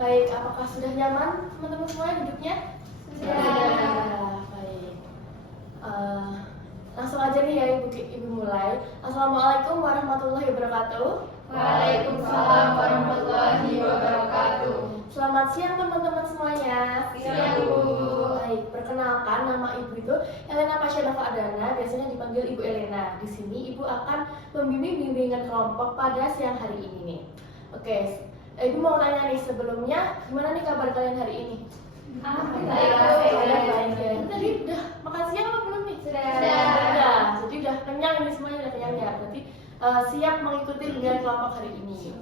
Baik, apakah sudah nyaman teman-teman semua duduknya? Sudah. Baik. Langsung aja nih ya Ibu mulai. Assalamualaikum warahmatullahi wabarakatuh. Waalaikumsalam warahmatullahi wabarakatuh. Selamat siang teman-teman semuanya. Siang, Bu. Baik, perkenalkan nama Ibu itu Elena Pasha Adana, biasanya dipanggil Ibu Elena. Di sini Ibu akan membimbing bimbingan kelompok pada siang hari ini nih. Oke, Ibu mau tanya nih sebelumnya, gimana nih kabar kalian hari ini? Baik. Ya. Tadi udah makan siang apa belum nih? Sudah. Jadi udah kenyang ini semuanya, udah kenyang ya. Berarti siap mengikuti bimbingan kelompok hari ini.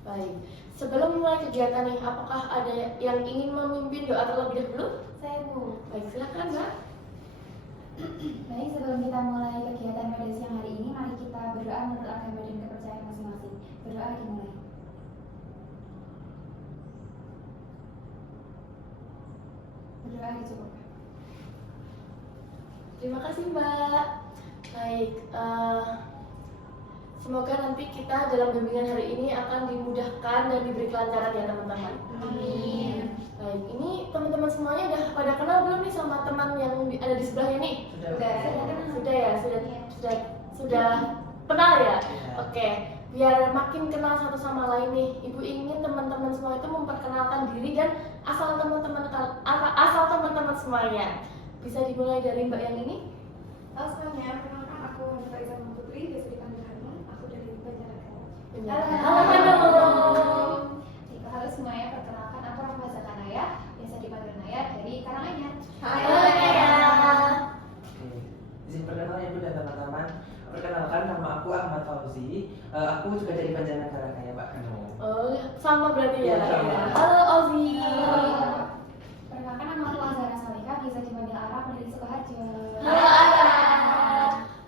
Baik. Sebelum mulai kegiatan nih, apakah ada yang ingin memimpin doa terlebih dahulu? Saya, Bu. Baik, silakan Mbak. Baik, sebelum kita mulai kegiatan pada siang hari ini, mari kita berdoa menurut agama dan kepercayaan masing-masing. Berdoa dimulai. Berdoa dicukupkan. Terima kasih Mbak. Baik, semoga nanti kita dalam bimbingan hari ini akan dimudahkan dan diberi kelancaran ya teman-teman. Amin. Baik, ini teman-teman semuanya udah pada kenal belum nih sama teman yang ada di sebelahnya nih? Sudah ya, sudah kenal ya. Oke, biar makin kenal satu sama lain nih, Ibu ingin teman-teman semua itu memperkenalkan diri dan asal teman-teman semuanya. Bisa dimulai dari Mbak yang ini? Halo semuanya, perkenalkan aku Hanifah Izam Putri, biasa dipanggil Hanum. Aku dari Banjarnegara. Halo. Halo semuanya, perkenalkan aku Rahma Zakanaya, biasa dipanggil Naya dari Karanganyar. Halo Naya. Izin perkenalan Ibu dan teman-teman. Perkenalkan, nama aku Ahmad Fauzi. Aku juga dari Banjarnegara kayak Pak Hanum. Oh, sama berarti ya. Iya, sama. Halo Ozi. Perkenalkan nama aku Azhara Salika, biasa dipanggil Ara dari Sukoharjo. Halo Ara.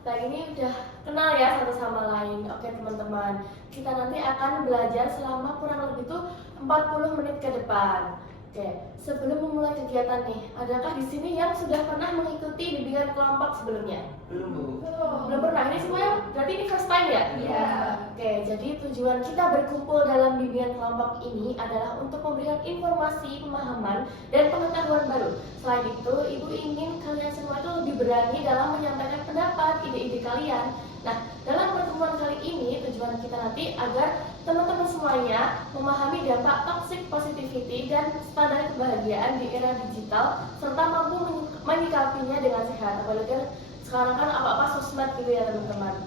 Nah ini udah kenal ya satu sama lain. Oke teman-teman, kita nanti akan belajar selama kurang lebih tuh 40 menit ke depan. Oke, sebelum memulai kegiatan nih, adakah di sini yang sudah pernah mengikuti bimbingan kelompok sebelumnya? Belum, Bu. Belum pernah. Ini semuanya berarti ini first time ya? Iya. Oke, jadi tujuan kita berkumpul dalam bimbingan kelompok ini adalah untuk memberikan informasi, pemahaman, dan pengetahuan baru. Selain itu, Ibu ingin kalian semua itu lebih berani dalam menyampaikan pendapat, ide-ide kalian. Nah, dalam pertemuan kali ini, tujuan kita nanti agar teman-teman semuanya memahami dampak toxic positivity dan standar kebahagiaan di era digital, serta mampu menyikapinya dengan sehat. Apalagi sekarang kan apa-apa sosmed gitu ya teman-teman.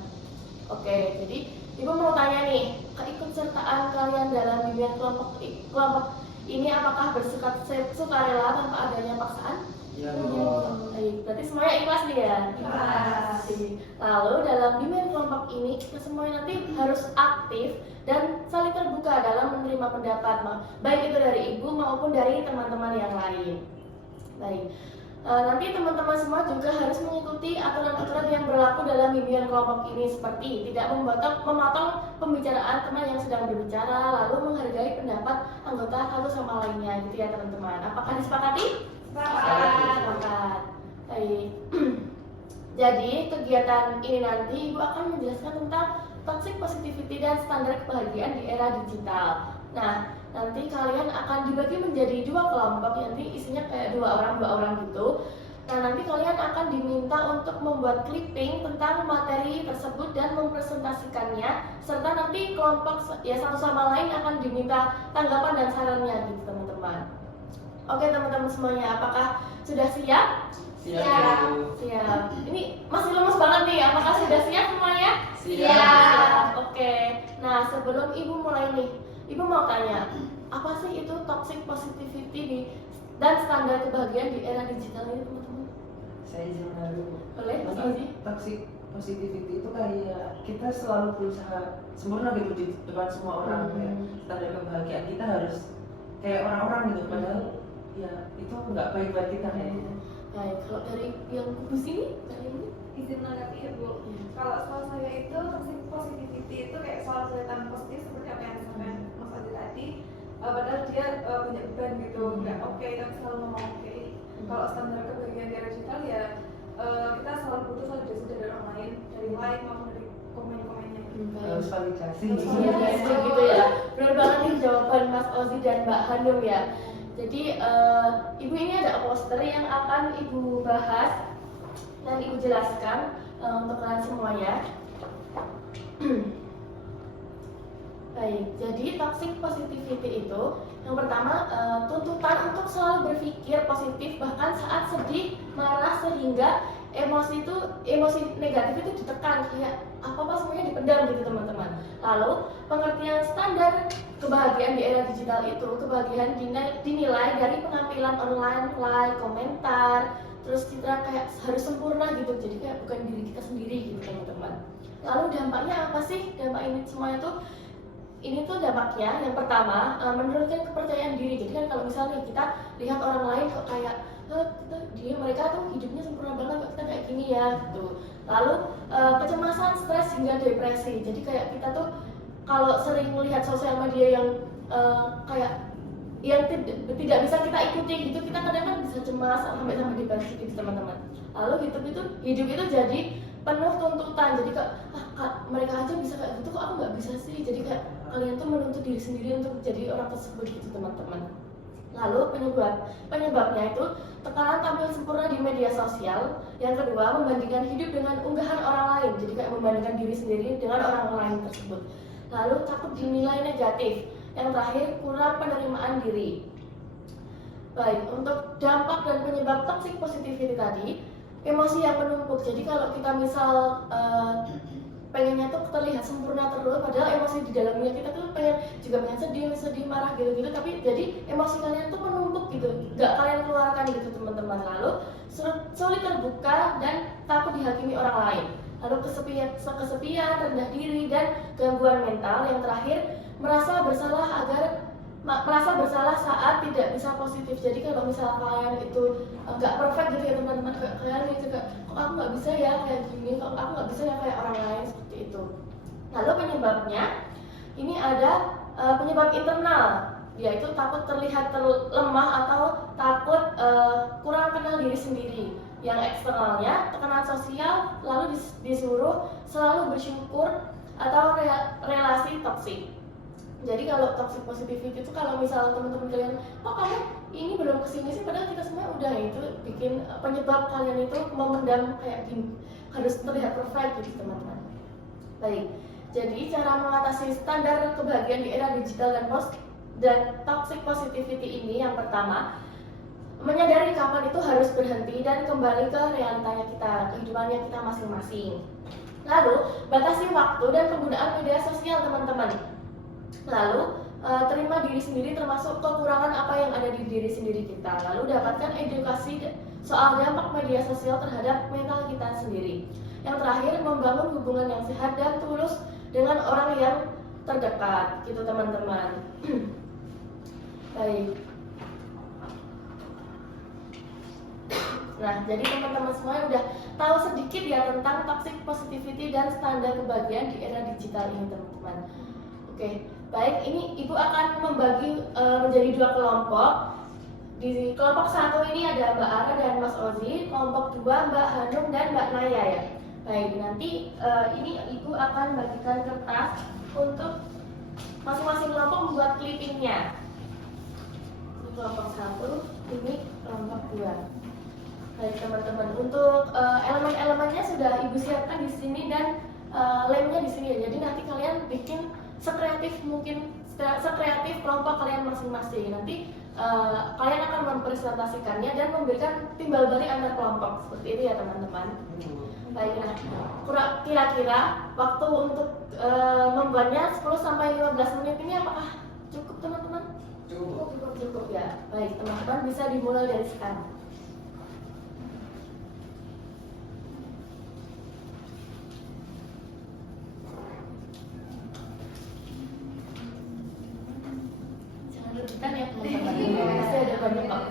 Oke, jadi Ibu mau tanya nih, keikutsertaan kalian dalam bimbingan kelompok ini apakah bersifat sukarela tanpa adanya paksaan? Iya, Bu. Baik, berarti semuanya ikhlas nih ya? Ikhlas. Lalu dalam bimbingan kelompok ini kita semuanya nanti harus aktif dan saling terbuka dalam menerima pendapat, baik itu dari Ibu maupun dari teman-teman yang lain. Baik. Nanti teman-teman semua juga harus mengikuti aturan-aturan yang berlaku dalam bimbingan kelompok ini, seperti tidak memotong pembicaraan teman yang sedang berbicara, lalu menghargai pendapat anggota satu sama lainnya, gitu ya teman-teman. Apakah disepakati? Sepakat. Baik. Jadi kegiatan ini nanti Ibu akan menjelaskan tentang toxic positivity dan standar kebahagiaan di era digital. Nah, nanti kalian akan dibagi menjadi dua kelompok, nanti isinya kayak dua orang gitu. Nah, nanti kalian akan diminta untuk membuat clipping tentang materi tersebut dan mempresentasikannya, serta nanti kelompok ya satu sama lain akan diminta tanggapan dan sarannya gitu teman-teman. Oke teman-teman semuanya, apakah sudah siap? Siap, Bu. Siap. Ini masih lemes banget nih, apakah sudah siap semuanya? Siap. Oke. Nah, sebelum Ibu mulai nih, Ibu mau tanya, apa sih itu toxic positivity dan standar kebahagiaan di era digital ini teman-teman? Saya izin dulu. Boleh, Mas Mungkin Ozi? toxic positivity itu kayak kita selalu berusaha sempurna gitu di depan semua orang. Kayak standar kebahagiaan kita harus kayak orang-orang gitu, padahal ya itu nggak baik buat kita kayaknya. Baik, kalau dari yang kubu sini, dari ini? Izin menanggapi ya Bu. Kalau soal saya itu toxic positivity itu kayak soal kelihatan positif seperti apa yang disampaikan Mas Adi tadi. Padahal dia punya beban gitu, nggak oke tapi selalu ngomong oke. Kalau standar kebahagiaan di era digital ya kita selalu butuh validasi dari orang lain, dari like maupun dari komen-komennya. Harus validasi. Iya guys, gitu ya. Benar banget nih jawaban Mas Ozi dan Mbak Hanum ya. Jadi ibu ini ada poster yang akan ibu bahas dan ibu jelaskan untuk kalian semuanya. Baik, jadi toxic positivity itu yang pertama tuntutan untuk selalu berpikir positif bahkan saat sedih, marah sehingga emosi negatif itu ditekan, kayak apa semuanya dipendam gitu teman-teman. Lalu pengertian standar kebahagiaan di era digital itu kebahagiaan dinilai dari penampilan online, like, komentar, terus kita kayak harus sempurna gitu, jadi kayak bukan diri kita sendiri gitu teman-teman. Lalu dampaknya apa sih? Dampak ini semuanya tuh ini tuh dampaknya yang pertama menurunkan kepercayaan diri. Jadi kan kalau misalnya kita lihat orang lain kok kayak mereka tuh hidupnya sempurna banget, kok kita kayak gini ya gitu. Lalu kecemasan, stres hingga depresi. Jadi kayak kita tuh kalau sering melihat sosial media yang kayak yang tidak bisa kita ikuti gitu, kita kadang kan bisa cemas sampai depresi gitu teman-teman. Lalu hidup itu jadi penuh tuntutan. Jadi mereka aja bisa kayak gitu, kok aku nggak bisa sih. Jadi kayak kalian tuh menuntut diri sendiri untuk jadi orang tersebut gitu teman-teman. Lalu penyebabnya itu tekanan tampil sempurna di media sosial. Yang kedua, membandingkan hidup dengan unggahan orang lain. Jadi kayak membandingkan diri sendiri dengan orang lain tersebut. Lalu takut dinilai negatif. Yang terakhir, kurang penerimaan diri. Baik, untuk dampak dan penyebab toxic positivity tadi, emosi yang menumpuk. Jadi kalau kita misal pengennya tuh terlihat sempurna terus, padahal emosi di dalamnya kita tuh pengen sedih, marah gitu, tapi jadi emosi kalian tuh menumpuk gitu, nggak kalian keluarkan gitu teman-teman. Lalu sulit terbuka dan takut dihakimi orang lain. Lalu kesepian, rendah diri dan gangguan mental. Yang terakhir, merasa bersalah saat tidak bisa positif. Jadi kalau misal kalian itu nggak perfect gitu ya teman-teman, kalian juga kok aku nggak bisa ya kayak gini, kok aku nggak bisa ya kayak orang lain, seperti itu. Lalu penyebabnya ini ada penyebab internal, yaitu takut terlihat lemah atau takut kurang kenal diri sendiri. Yang eksternalnya tekanan sosial, lalu disuruh selalu bersyukur atau relasi toksik. Jadi kalau toxic positivity itu kalau misal teman-teman kalian, kok kamu ini belum kesini sih, padahal kita semua udah, itu bikin penyebab kalian itu memendam kayak gini, harus terlihat perfect gitu teman-teman. Baik, jadi cara mengatasi standar kebahagiaan di era digital dan toxic positivity ini yang pertama, menyadari kapan itu harus berhenti dan kembali ke realitanya kita, kehidupannya kita masing-masing. Lalu batasi waktu dan penggunaan media sosial teman-teman. Lalu terima diri sendiri termasuk kekurangan apa yang ada di diri sendiri kita. Lalu dapatkan edukasi soal dampak media sosial terhadap mental kita sendiri. Yang terakhir, membangun hubungan yang sehat dan tulus dengan orang yang terdekat gitu teman-teman. Baik. Nah, jadi teman-teman semua udah tahu sedikit ya tentang toxic positivity dan standar kebahagiaan di era digital ini teman-teman. Oke, baik, ini Ibu akan membagi menjadi dua kelompok. Di kelompok satu ini ada Mbak Ara dan Mas Ozi, kelompok dua Mbak Hanum dan Mbak Naya ya. Baik, nanti ini Ibu akan bagikan kertas untuk masing-masing kelompok membuat clippingnya. Ini kelompok satu, ini kelompok dua. Baik teman-teman, untuk elemen-elemennya sudah Ibu siapkan di sini dan lemnya di sini. Jadi nanti kalian bikin sekreatif kelompok kalian masing-masing. Nanti kalian akan mempresentasikannya dan memberikan timbal balik antar kelompok seperti itu ya teman-teman. Baik, nah kira-kira waktu untuk membuatnya 10-15 menit ini apakah cukup teman-teman? Cukup ya. Baik teman-teman, bisa dimulai dari sekarang. Rebutan ya teman-teman, pasti ada banyak kok.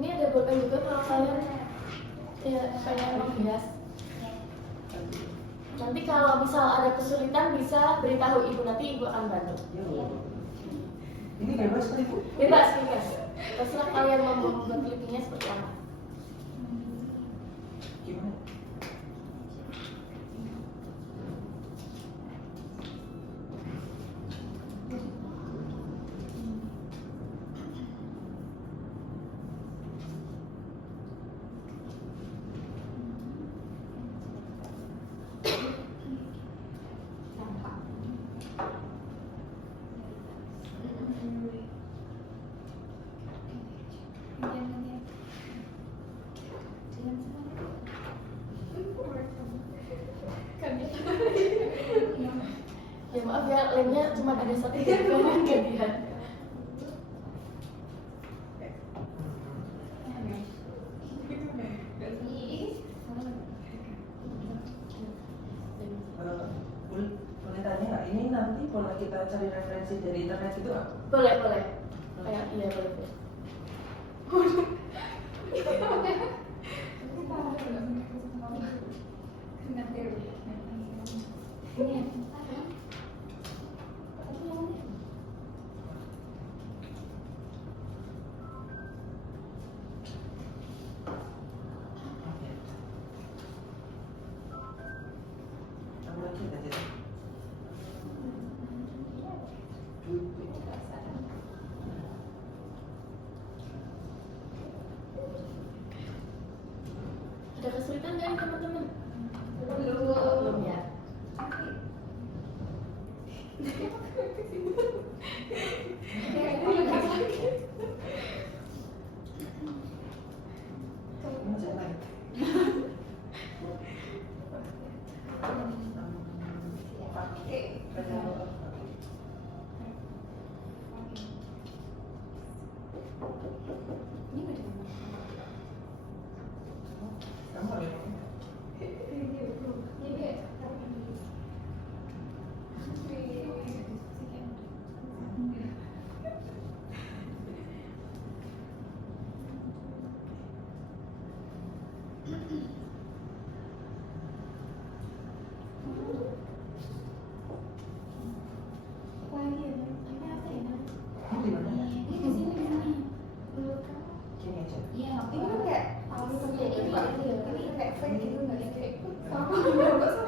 Ini ada pulpen juga kalau kalian ya pengen menghias. Nanti kalau misal ada kesulitan bisa beritahu Ibu, nanti Ibu akan bantu. Ini bebas kan Ibu? Bebas, terserah kalian mau membuat clippingnya seperti apa. gimana? Ya maaf ya, lemnya cuma ada satu jadi kalian gantian. Boleh tanya nggak? Ini nanti boleh kita cari referensi dari internet itu nggak? Boleh, boleh. Kayak iya boleh. Boleh. Tambah lagi aja. Ada kesulitan nggak nih teman-teman? Belum. Belum ya. Ini saya naik. Kamu ada yang mau? Kamu di mana? Sini aja. Ini kan kayak ini kayak fake gitu nggak sih? Kayak sama nggak sama.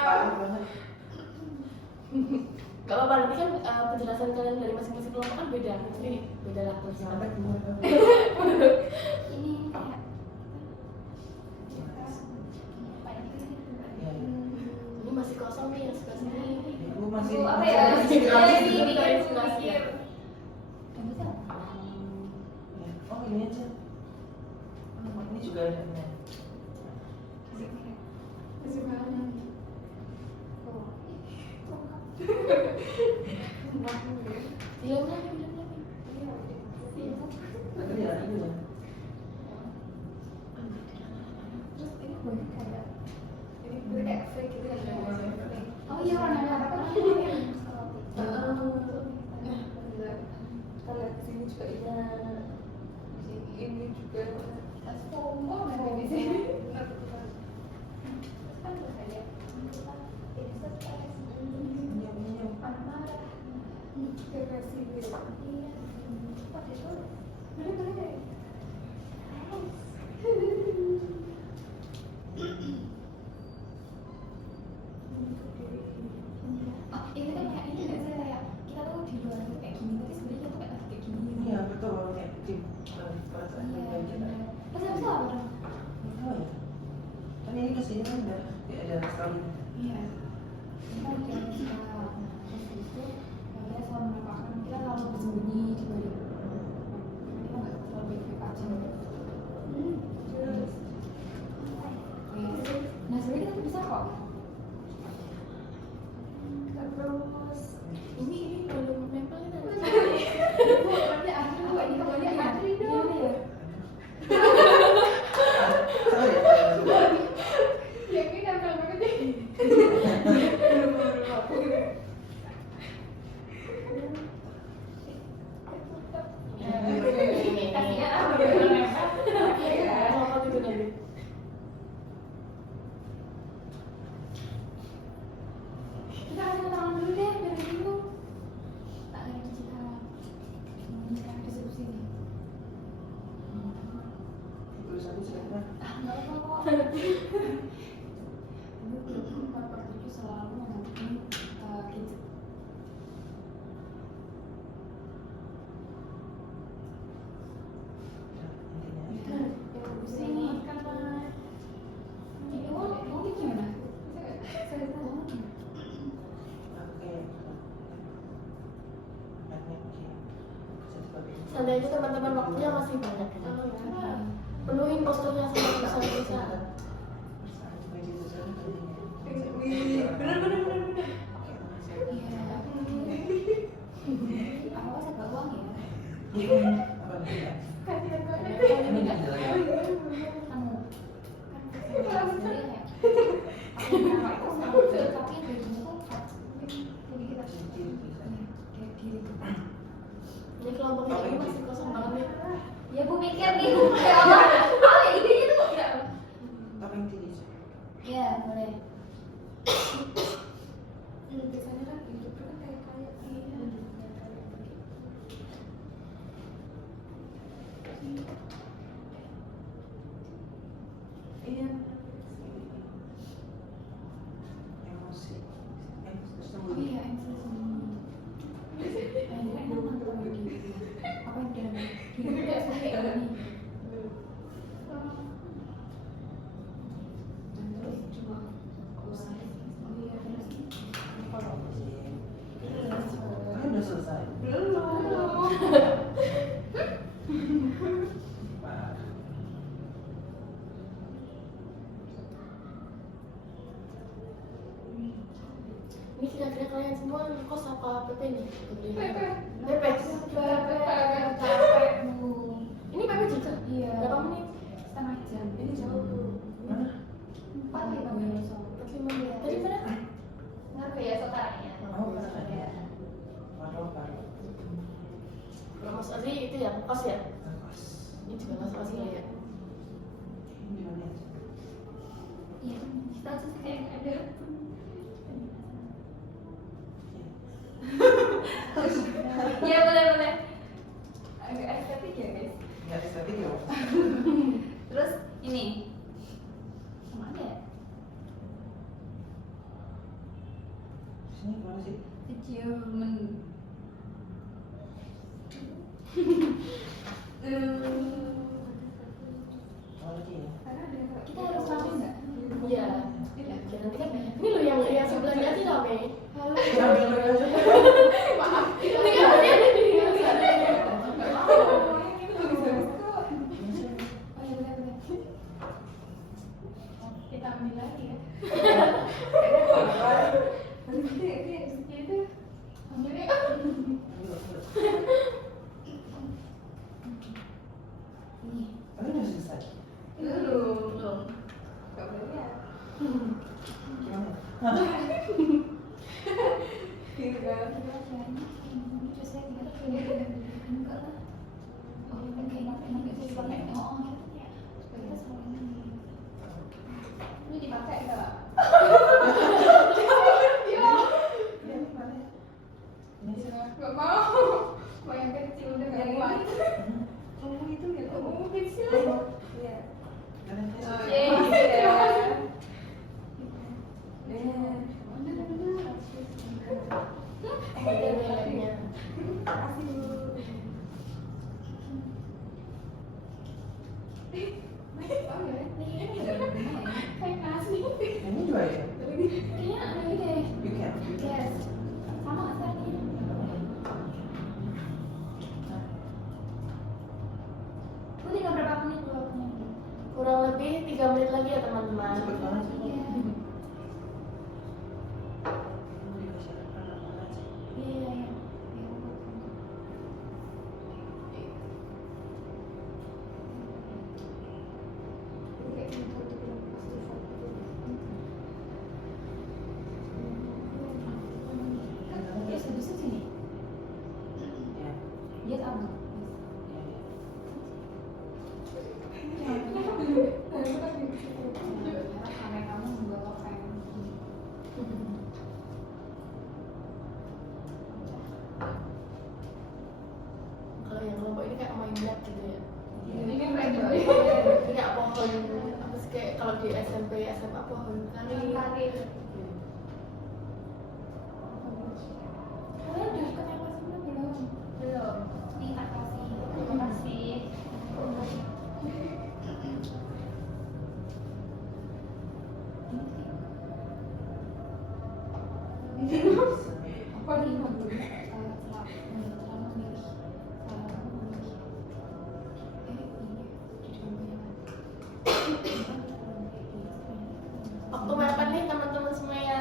Parah banget. Gak apa-apa, nanti kan penjelasan kalian dari masing-masing kelompok kan beda. Jadi beda lah Sampai penjelasan. gimana? Ini kayak Ya, Ini masih kosong nih yang sebelah sini. ibu masih Apa ya? Inspirasi, Ini bukan kan inspirasi ya. nggak bisa. Ya, oh ini aja. Oh, ini juga ada. Nah. Masih banyak. Diam lagi, diam lagi. Tadi ya, ini ya. Terus ini boleh kayak ini boleh kayak fake gitu kan? Oh iya, warna merah. Kita lihat di sini juga ini. Ini juga. Oh, Ada di sini. Minyak, minyak. Depresi gitu. Oh, ini tuh kayak ini nggak sih, kayak kita tuh di luar tuh kayak gini, tapi sebenarnya kita tuh kayak gini. Iya betul, kayak tim perasaan Iya, kayak kita. bener. Terus habis itu apa dong? Oh ya, kan ini kesini kan udah ada sekali. Iya. Kita kira kita terus itu kita selalu menampakkan kita selalu bersembunyi di balik. Kita nggak selalu baik-baik aja. Terus Nah sebenarnya kita tuh bisa kok. terus Ini belum nempelin aja. Berarti akhirnya kok ini kabarnya ya? Gimana ya? Oh ya, yang ini nempel banget nih. Ini. Kasihnya Ah, apa? bener-bener nempel. Iya. Apa gitu nanti? Kita kasih tangan dulu deh, biar gitu. Ini grup 4/7 selalu mendampingi gadget. Intinya Sini kan ini mau gimana? Saya tahu. oke. Santai aja teman-teman, waktunya masih banyak. Penuhin posternya sama tulisan-tulisan. Wih, bener. Iya. Apa saya gak uang ya? Kasihan banget. Kamu kan sendiri ya. Tapi yang kayak gini tuh jadi kita kayak diri kita. Ini kelompoknya ini masih kosong banget nih. Ya Bu mikir nih, kayak apa idenya tuh ya. Iya, boleh. Biasanya kan hidup kan kayak iya. Emosi. Oh iya, apa yang dia gini kayak kayak gini. Terus cuma Kan udah selesai. Belum. Wah. Ini kira-kira kalian semua kos apa PP nih? PP. PP. Capek Bu. Ini PP juga? Iya. Berapa menit? Setengah jam. Ini jauh. Mana? 4 ya Bang ya. 45 menit. Tadi mana? Ngaruh ya sotaranya. Oh, benar. Waduh. Kalau Mas Aziz itu ya, kos ya? Bagus. Ini juga Mas Aziz ya. Ini di mana? Iya. Kita tuh kayak ada. Ya boleh. Agak estetik ya guys. Nggak estetik ya? Terus ini sama aja ya? Sini mana sih? Achievement. Oh, lagi ya? Karena ada Kita harus rame nggak? Iya. Ya, nanti kan ini loh yang sebelahnya aja rame. halo. Sambil mereka aja. Maaf. Ini kan ada di sana. Oh, yang itu bagus kok. Oh iya benar. Kita ambil lagi ya. Itu Ambil ya. Ini. Tapi udah selesai. Belum. nggak boleh lihat. Gimana? Gitu kan. Terus saya tinggal enggak lah. Oh, enak itu dipakai. Oh, ya. Supaya kita selalu ini. Ini dipakai enggak? Ini mana? Ini sih. Nggak mau. Mau yang kecil udah nggak muat. Kamu itu ya? Kamu kecil. Iya. Kalian Oh, tes. iya. Nilainya. Makasih Bu. Oh ya. SMA pohon Karir. karir. Kalian udah ikut yang kelas belum? Belum. Nih tak kasih. Terima kasih. Apa nih dulu? Setelah memilih, Waktu mepet nih teman-teman semuanya.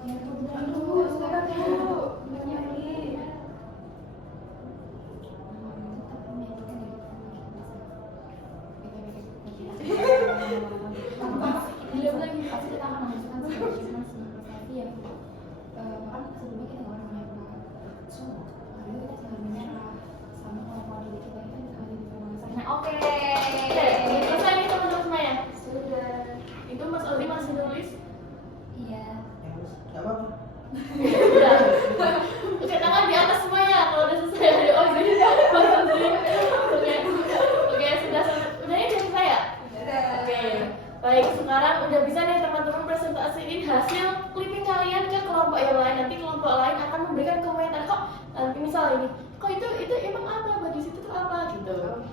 ya kebetulan Aduh, sekarang dulu. banyak nih. Belum lagi pasti kita akan menghasilkan sebuah prestasi yang bahkan sebelumnya kita nggak pernah menyangka. Lalu kita jangan menyerah sama kemampuan diri kita bisa menjadi penguasa. Nah, oke. Oke, selesai nih teman-teman semuanya. Sudah. Itu Mas Aldi masih nulis. Iya. Ya, nggak apa-apa. Udah. Oke, tangan di atas semuanya kalau udah selesai. Oh, jadi Mas Aldi. Oke. Oke, sudah ini udah selesai ya? Oke. Baik, sekarang udah bisa nih teman-teman presentasiin hasil clipping kalian ke kelompok yang lain. Nanti kelompok lain akan memberikan komentar kok. Nanti misal ini, kok itu emang apa? Bagi situ tuh apa gitu.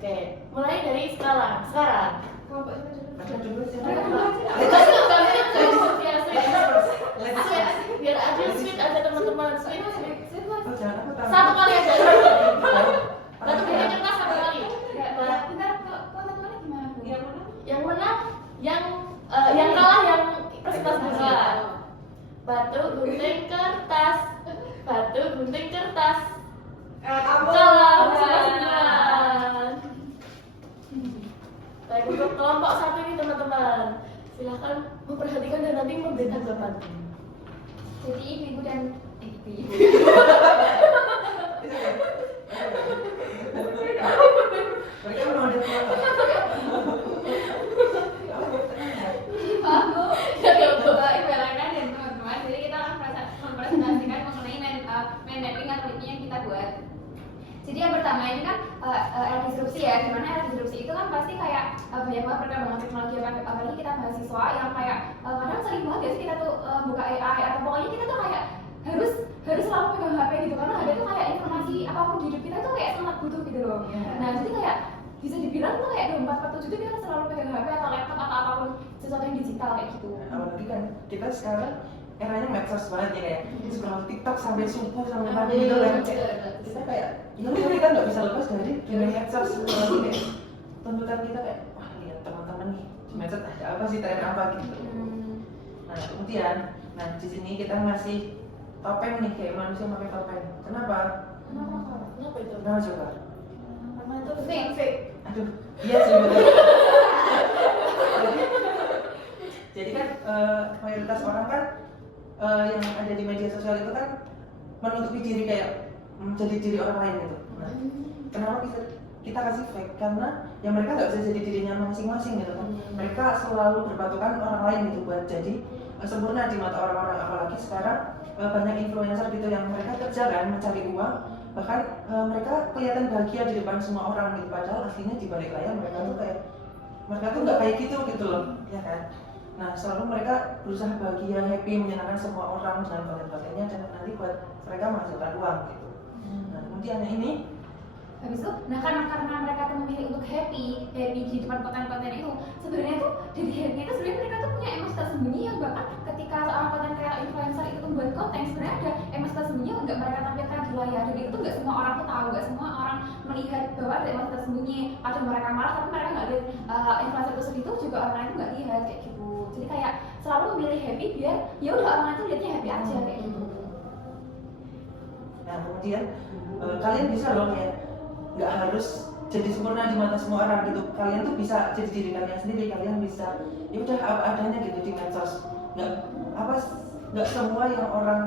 Oke, mulai dari sekarang. Sekarang. Kelompok itu dulu. Ada dulu sih. Biar adil sweet aja teman-teman. Sweet. Oh, jangan aku tahu. Satu kali aja. Satu bikin kertas satu kali. Bentar, kok teman-teman gimana Bu? Yang menang, yang kalah yang presentasi dua. Batu gunting kertas. Batu gunting kertas. Kamu. Kalah masing-masing. Baik, untuk kelompok satu ini teman-teman, silahkan memperhatikan dan nanti memberi tanggapan. Jadi ibu dan ibu. Mereka memang ada tua. Maaf Bu, jadi Ibu Elena dan teman-teman. Jadi kita akan mempresentasikan mengenai mind mapping atau linknya yang kita buat. Jadi yang pertama ini kan era disrupsi ya, dimana era disrupsi itu kan pasti kayak banyak banget perkembangan teknologi, apalagi kita mahasiswa yang kayak kadang sering banget ya sih kita tuh buka AI atau pokoknya kita tuh kayak harus selalu pegang HP gitu, karena HP itu kayak informasi apapun di hidup kita tuh kayak sangat butuh gitu loh. Nah jadi kayak bisa dibilang tuh kayak 24/7 itu kita selalu pegang HP atau laptop atau apapun sesuatu yang digital kayak gitu. Apalagi kan kita sekarang eranya medsos banget ya, kayak scroll TikTok sampai subuh sampai pagi gitu kan. Kita kayak ya udah kita nggak bisa lepas dari dunia medsos. Apalagi kayak tuntutan kita kayak wah lihat teman-teman nih di medsos ada apa sih, tren apa gitu. Nah kemudian di sini kita ngasih topeng nih, kayak manusia pakai topeng. Kenapa? Kenapa itu? Kenapa coba? Karena itu Fake. Aduh, iya sih betul. Jadi kan mayoritas orang kan yang ada di media sosial itu kan menutupi diri kayak menjadi diri orang lain gitu. Nah, kenapa kita kasih fake? Karena ya mereka nggak bisa jadi dirinya masing-masing gitu kan. Mereka selalu berpatokan orang lain gitu buat jadi sempurna di mata orang-orang. Apalagi sekarang banyak influencer gitu yang mereka kerja kan mencari uang, bahkan mereka kelihatan bahagia di depan semua orang gitu, padahal aslinya di balik layar mereka tuh nggak kayak gitu loh, ya kan. Nah selalu mereka berusaha bahagia, happy, menyenangkan semua orang dengan konten-kontennya dan nanti buat mereka menghasilkan uang gitu. Nah kemudian yang ini Habis itu, nah karena mereka tuh memilih untuk happy di depan konten-konten itu, sebenarnya tuh dari happy itu sebenarnya mereka tuh punya emosi tersembunyi yang bahkan ketika seorang konten kayak influencer itu membuat konten, sebenarnya ada emosi tersembunyi yang nggak mereka tampilkan di layar. Dan itu tuh nggak semua orang tuh tahu, nggak semua orang melihat bahwa ada emosi tersembunyi. Ada mereka marah tapi mereka nggak lihat influencer itu sedih, itu juga orang lain tuh nggak lihat kayak gitu. Jadi kayak selalu memilih happy biar ya udah orang lain tuh lihatnya happy aja kayak gitu. Nah kemudian kalian bisa loh ya, nggak harus jadi sempurna di mata semua orang gitu. Kalian tuh bisa jadi diri kalian sendiri. Kalian bisa ya udah apa adanya gitu di medsos. Nggak semua yang orang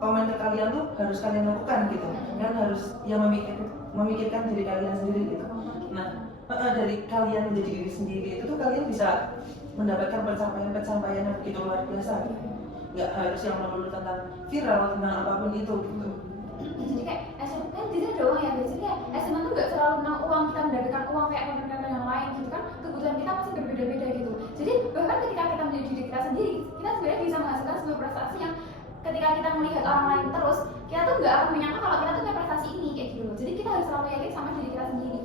komen ke kalian tuh harus kalian lakukan gitu. Kalian harus ya memikirkan diri kalian sendiri gitu. Nah dari kalian menjadi diri sendiri itu tuh kalian bisa mendapatkan pencapaian yang begitu luar biasa gitu. Nggak harus yang melulu tentang viral, tentang apapun itu gitu. Jadi kayak SMA kan di sini ada uang ya, jadi kayak SMA tuh nggak selalu tentang uang, kita mendapatkan uang kayak konten-konten yang lain gitu kan. kebutuhan kita pasti berbeda-beda gitu. Jadi bahkan ketika kita menjadi diri kita sendiri, kita sebenarnya bisa menghasilkan sebuah prestasi yang ketika kita melihat orang lain terus, kita tuh nggak akan menyangka kalau kita tuh punya prestasi ini kayak gitu. Jadi kita harus selalu yakin sama diri kita sendiri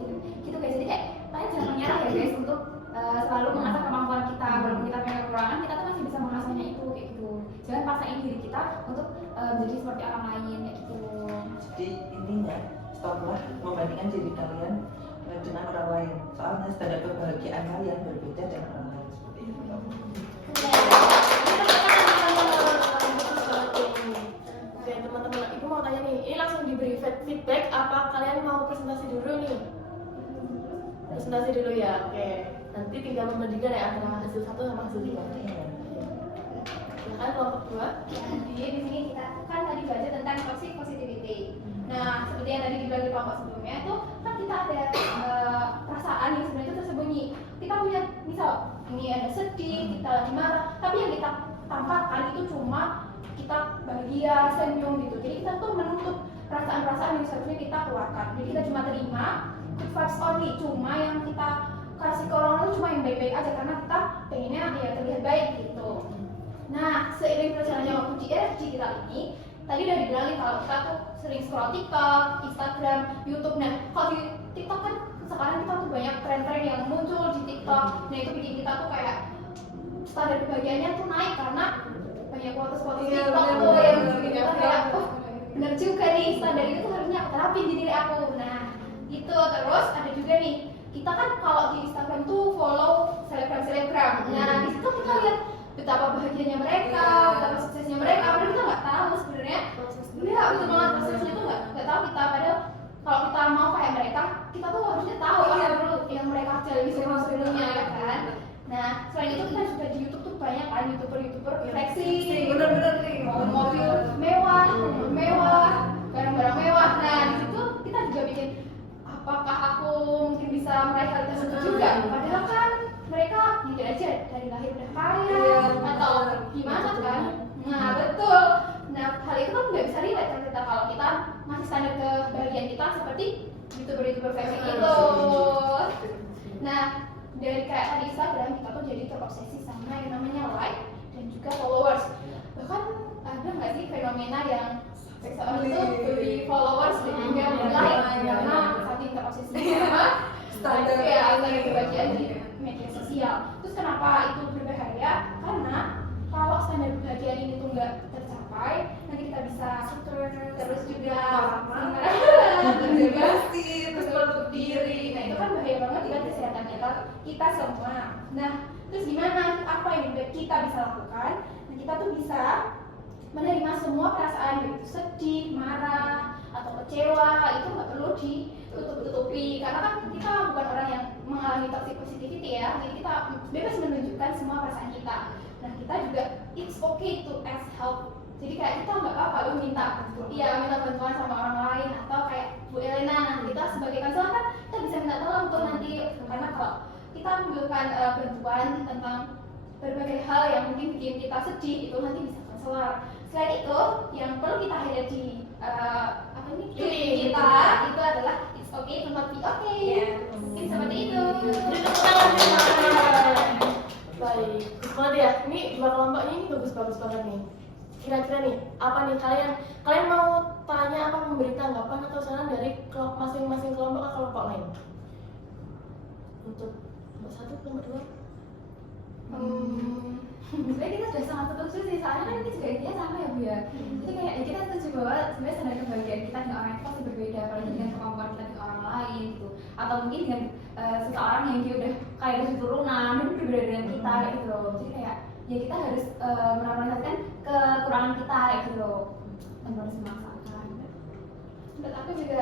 gitu guys. Jadi kayak kalian jangan menyerah ya guys untuk selalu mengasah kemampuan kita. Walaupun kita punya kekurangan, kita tuh masih bisa mengasahnya itu kayak gitu. Jangan paksain diri kita untuk menjadi seperti orang lain kayak gitu. Jadi intinya stoplah membandingkan diri kalian dengan orang lain. Soalnya standar kebahagiaan kalian berbeda dengan orang lain seperti itu. Oke teman-teman, ibu mau tanya nih, ini langsung diberi feedback apa kalian mau presentasi dulu nih? Presentasi dulu ya, oke. Nanti tinggal membandingkan ya antara hasil 1 sama hasil 2. Silakan kelompok 2. Jadi di sini kita kan tadi belajar tentang toxic positivity. Nah, seperti yang tadi dibilang di kelompok sebelumnya itu kan kita ada perasaan yang sebenarnya itu tersembunyi. Kita punya misal ini ada sedih, kita lagi marah, tapi yang kita tampakkan itu cuma kita bahagia, senyum gitu. Jadi kita tuh menutup perasaan-perasaan yang seharusnya kita keluarkan. Jadi kita cuma terima good vibes only, cuma yang kita kasih ke orang lain cuma yang baik-baik aja karena kita pengennya ya terlihat baik gitu. Nah, seiring perjalanannya waktu di era digital ini, tadi udah dibilangin kalau kita tuh sering scroll TikTok, Instagram, YouTube. Nah, kalau di TikTok kan sekarang kita tuh banyak tren-tren yang muncul di TikTok. Nah, itu bikin kita tuh kayak standar kebahagiaannya tuh naik karena banyak quotes-quotes TikTok tuh yang bikin kita kayak, oh bener juga nih, standar itu tuh harusnya aku terapin di diri aku. Nah, itu terus ada juga nih, kita kan kalau di Instagram tuh follow selebgram. Nah, di situ kita lihat betapa bahagianya mereka, betapa suksesnya mereka, padahal kita nggak tahu sebenarnya. Iya, betul banget, prosesnya tuh nggak tahu kita. Padahal kalau kita mau kayak mereka, kita tuh harusnya tahu apa dulu yang mereka jalani sebelumnya ya kan. Nah, selain itu kita juga di YouTube tuh banyak kan youtuber flexing, bener-bener nih, mobil mewah, barang-barang mewah. Nah, di situ kita juga bikin, apakah aku mungkin bisa meraih hal tersebut juga? Padahal kan mereka mungkin aja dari lahir udah kaya atau gimana kan? Nah betul. Nah hal itu kan nggak bisa relate kan kita kalau kita masih standar kebahagiaan kita seperti youtuber flexing itu. Nah dari kayak tadi Instagram kita tuh jadi terobsesi sama yang namanya like dan juga followers. Bahkan ada nggak sih fenomena yang seseorang itu beli followers dan juga like karena saking terobsesi sama standar kebahagiaan di media sosial. Terus kenapa itu berbahaya? Karena kalau standar kebahagiaan ini tuh nggak tercapai, nanti kita bisa terus juga terus menutup diri. Nah itu kan bahaya banget dengan kesehatan kita semua. Nah terus gimana? Apa yang kita bisa lakukan? Nah kita tuh bisa menerima semua perasaan, baik itu sedih, marah, atau kecewa, itu nggak perlu ditutup-tutupi karena kan kita bukan orang yang mengalami toxic positivity ya, jadi kita bebas menunjukkan semua perasaan kita. Nah kita juga it's okay to ask help, jadi kayak kita nggak apa-apa lu minta bantuan sama orang lain atau kayak Bu Elena. Nah kita sebagai konselor kan kita bisa minta tolong untuk nanti, karena kalau kita membutuhkan bantuan tentang berbagai hal yang mungkin bikin kita sedih itu nanti bisa konselor. Selain itu yang perlu kita highlight di kita itu adalah it's okay to not be okay. Mungkin seperti itu. Baik, banget ya. Ini dua kelompok ini bagus banget nih. Kira-kira nih, apa nih kalian mau tanya apa, memberi tanggapan atau saran dari masing-masing kelompok ke kelompok lain? Untuk kelompok 1, kelompok 2. Sebenarnya kita sudah sangat setuju sih, soalnya kan ini juga intinya sama ya Bu ya. Jadi kayak kita setuju bahwa sebenarnya standar kebahagiaan kita dengan orang itu pasti berbeda, apalagi dengan kemampuan kita dengan orang lain gitu. Atau mungkin dengan seseorang yang dia udah kayak dari turunan, dia berbeda dengan kita kayak gitu loh. Jadi kayak ya kita harus menormalisasikan kekurangan kita kayak gitu loh, tanpa harus memaksakan. Menurut aku juga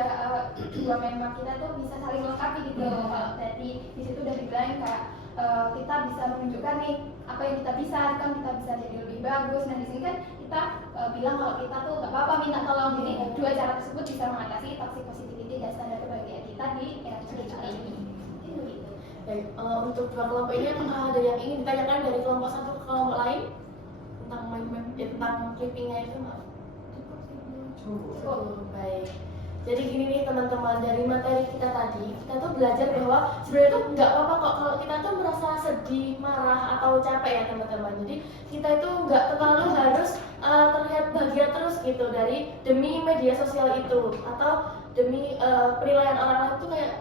dua member kita tuh bisa saling melengkapi gitu. Kalau tadi di situ udah dibilang kayak kita bisa menunjukkan nih apa yang kita bisa, kan kita bisa jadi lebih bagus. Nah di sini kan kita bilang kalau kita tuh gak apa-apa minta tolong. Jadi dua cara tersebut bisa mengatasi toxic positivity dan standar kebahagiaan kita di era digital ini. Itu gitu. Baik, untuk dua kelompok ini apakah ada yang ingin ditanyakan dari kelompok 1 ke kelompok lain tentang tentang clippingnya itu? Maaf. Cukup. Baik. Jadi gini nih teman-teman, dari materi kita tadi, kita tuh belajar bahwa sebenarnya tuh nggak apa-apa kok kalau kita tuh merasa sedih, marah, atau capek ya teman-teman. Jadi kita itu nggak terlalu harus terlihat bahagia terus gitu demi media sosial itu atau demi penilaian orang lain tuh kayak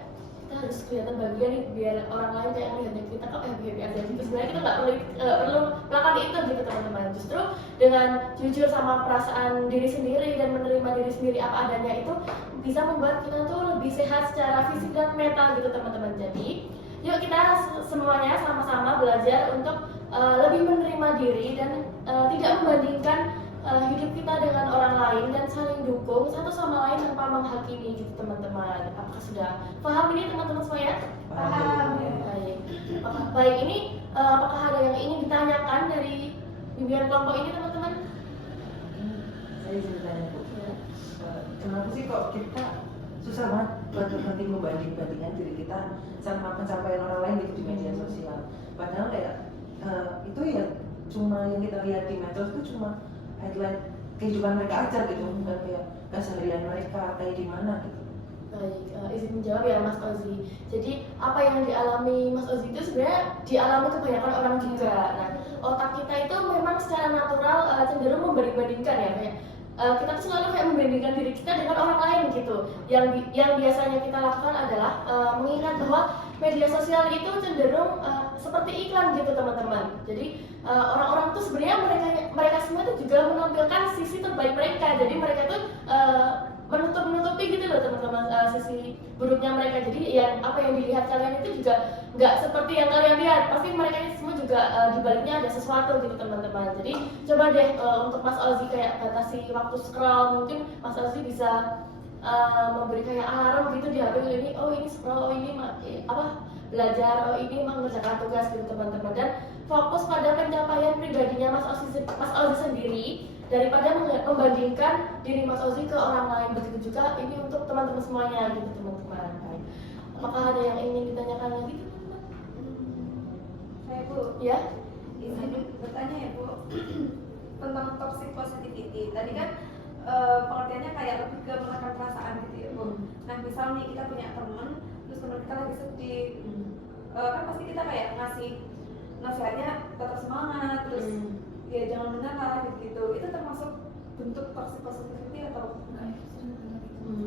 kita harus kelihatan bahagia nih biar orang lain kayak melihatnya kita kok happy aja gitu. Sebenarnya kita nggak perlu melakukan itu gitu teman-teman. Justru dengan jujur sama perasaan diri sendiri dan menerima diri sendiri apa adanya itu bisa membuat kita tuh lebih sehat secara fisik dan mental gitu teman-teman. Jadi yuk kita semuanya sama-sama belajar untuk lebih menerima diri dan tidak membandingkan hidup kita dengan orang lain dan saling dukung satu sama lain tanpa menghakimi gitu teman-teman. Apakah sudah paham ini teman-teman semuanya? Paham. Baik. Baik, ini apakah ada yang ingin ditanyakan dari bimbingan kelompok ini teman-teman? Saya izin tanya Bu, Ya. kenapa sih kok kita susah banget buat nanti membanding-bandingkan diri kita sama pencapaian orang lain gitu di media sosial? Padahal kayak itu ya cuma yang kita lihat di medsos itu cuma headline kehidupan mereka aja gitu, bukan kayak keseharian mereka kayak gimana gitu. Baik, izin menjawab ya Mas Ozi. Jadi apa yang dialami Mas Ozi itu sebenarnya dialami kebanyakan orang juga. Nah, otak kita itu memang secara natural cenderung membanding-bandingkan ya, kayak kita tuh selalu kayak membandingkan diri kita dengan orang lain gitu. Yang biasanya kita lakukan adalah mengingat bahwa media sosial itu cenderung seperti iklan gitu teman-teman. Jadi orang-orang tuh sebenarnya mereka semua tuh juga menampilkan sisi terbaik mereka. Jadi mereka tuh menutupi gitu loh teman-teman sisi buruknya mereka. Jadi apa yang dilihat kalian itu juga nggak seperti yang kalian lihat. Pasti mereka semua juga di baliknya ada sesuatu gitu teman-teman. Jadi coba deh untuk Mas Ozi kayak batasi waktu scroll. Mungkin Mas Ozi bisa memberi kayak alarm gitu di HP ini. Oh ini scroll, oh ini belajar, oh ini mengerjakan tugas gitu teman-teman. Dan fokus pada pencapaian pribadinya Mas Ozi sendiri daripada membandingkan diri Mas Ozi ke orang lain. Begitu juga ini untuk teman-teman semuanya gitu teman-teman. Apakah ada yang ingin ditanyakan lagi teman-teman? Saya Bu, Ya? izin bertanya ya Bu tentang toxic positivity. Tadi kan pengertiannya kayak lebih ke menekan perasaan gitu ya Bu. Nah misal nih kita punya teman, terus teman kita lagi sedih, kan pasti kita kayak ngasih nasihatnya tetap semangat, terus ya jangan menyerah gitu. Itu termasuk bentuk toxic positivity atau bukan?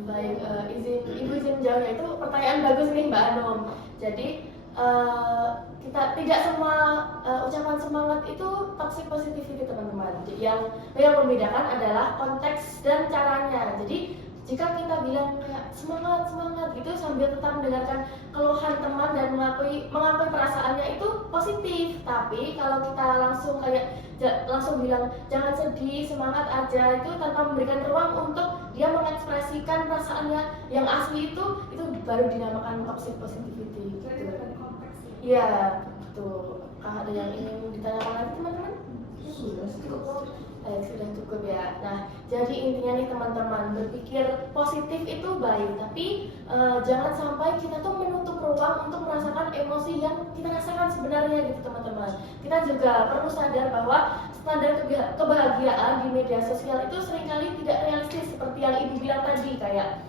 Baik, Ibu izin menjawab ya. Itu pertanyaan bagus nih Mbak Anum. Jadi kita tidak semua ucapan semangat itu toxic positivity teman-teman. Jadi yang membedakan adalah konteks dan caranya. Jadi jika kita bilang kayak semangat gitu sambil tetap mendengarkan keluhan teman dan mengakui perasaannya itu positif. Tapi kalau kita langsung bilang jangan sedih, semangat aja, itu tanpa memberikan ruang untuk dia mengekspresikan perasaannya yang asli itu baru dinamakan toxic positivity. Jadi Gitu. tergantung konteks ya. Iya, betul. Ada yang ingin ditanyakan lagi teman-teman? Sudah cukup. Sudah cukup ya. Nah, jadi intinya nih teman-teman, berpikir positif itu baik, tapi jangan sampai kita tuh menutup ruang untuk merasakan emosi yang kita rasakan sebenarnya gitu teman-teman. Kita juga perlu sadar bahwa standar kebahagiaan di media sosial itu seringkali tidak realistis seperti yang Ibu bilang tadi, kayak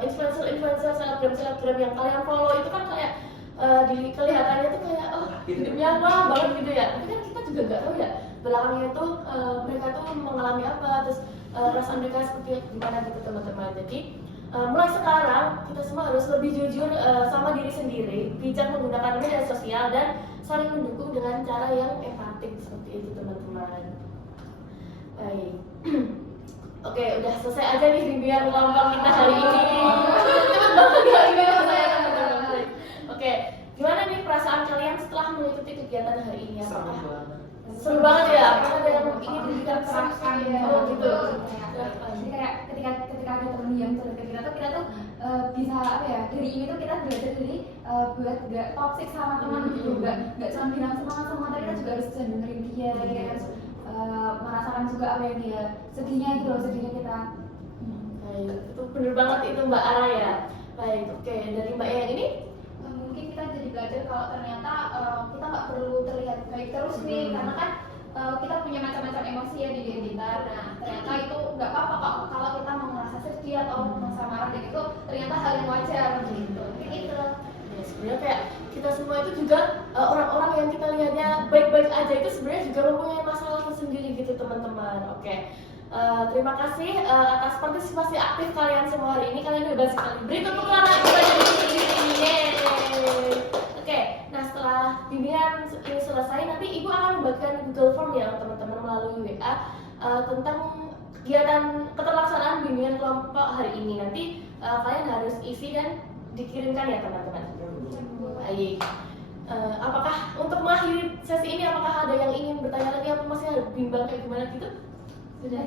influencer, selebgram yang kalian follow itu kan kayak kelihatannya tuh kayak hidupnya wah banget gitu ya. Tapi kan kita juga nggak tahu ya belakangnya tuh mereka tuh mengalami apa, terus perasaan mereka seperti gimana gitu teman-teman. Jadi mulai sekarang kita semua harus lebih jujur sama diri sendiri, bijak menggunakan media sosial dan saling mendukung dengan cara yang empatik seperti itu teman-teman. Baik. Oke, udah selesai aja nih bimbingan kelompok kita hari ini. Cepet banget ya ini saya teman-teman. Oke, gimana nih perasaan kalian setelah mengikuti kegiatan hari ini? Seru Apakah banget. seru banget ya? Apakah ada yang ingin diberikan pesan? Oh gitu. Jadi kayak ketika ada temen yang cerita kita tuh bisa apa ya, dari ini tuh kita belajar dari buat gak toxic sama teman gitu, gak cuma bilang semangat tapi kita juga harus bisa dengerin dia, kita harus merasakan juga apa yang dia sedihnya gitu loh, sedihnya kita. Baik, itu bener banget itu Mbak Ara ya. Baik, oke, dari Mbak yang ini? Mungkin kita jadi belajar kalau ternyata kita nggak perlu terlihat baik terus nih, karena kan kita punya macam-macam emosi ya di diri kita. Nah ternyata itu nggak apa-apa kok kalau kita mau merasa sedih atau merasa marah, dan itu ternyata hal yang wajar gitu. Kayak gitu. Ya, sebenarnya kayak kita semua itu juga orang-orang yang kita lihatnya baik-baik aja itu sebenarnya juga mempunyai masalah tersendiri gitu teman-teman. Oke. Terima kasih atas partisipasi aktif kalian semua hari ini. Kalian hebat sekali. Beri tepuk tangan kepada diri sendiri. Yeay. Oke. Nah setelah bimbingan ini selesai, nanti ibu akan membagikan Google Form ya teman-teman melalui WA tentang kegiatan keterlaksanaan bimbingan kelompok hari ini. Nanti kalian harus isi dan dikirimkan ya teman-teman. Baik. Apakah untuk mengakhiri sesi ini apakah ada yang ingin bertanya lagi, apa masih ada bimbang kayak gimana gitu? Sudah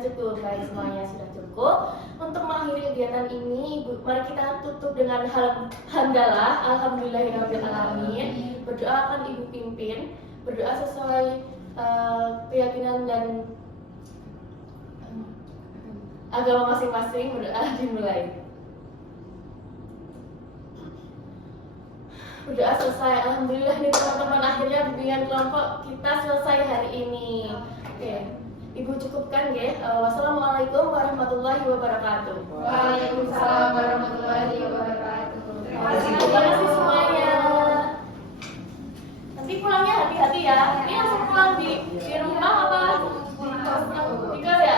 cukup, baik semuanya sudah cukup. Untuk mengakhiri kegiatan ini, Ibu, mari kita tutup dengan hamdalah, alhamdulillahirabbil alamin. Berdoa akan Ibu pimpin, berdoa sesuai keyakinan dan agama masing-masing. Berdoa dimulai. Berdoa selesai, alhamdulillah nih teman-teman, akhirnya bimbingan kelompok kita selesai hari ini. Oke, Ibu cukupkan ya. Wassalamualaikum warahmatullahi wabarakatuh. Waalaikumsalam warahmatullahi wabarakatuh. Terima kasih. Terima kasih semuanya. Nanti pulangnya hati-hati ya. Ini langsung pulang di rumah apa? Di kos ya?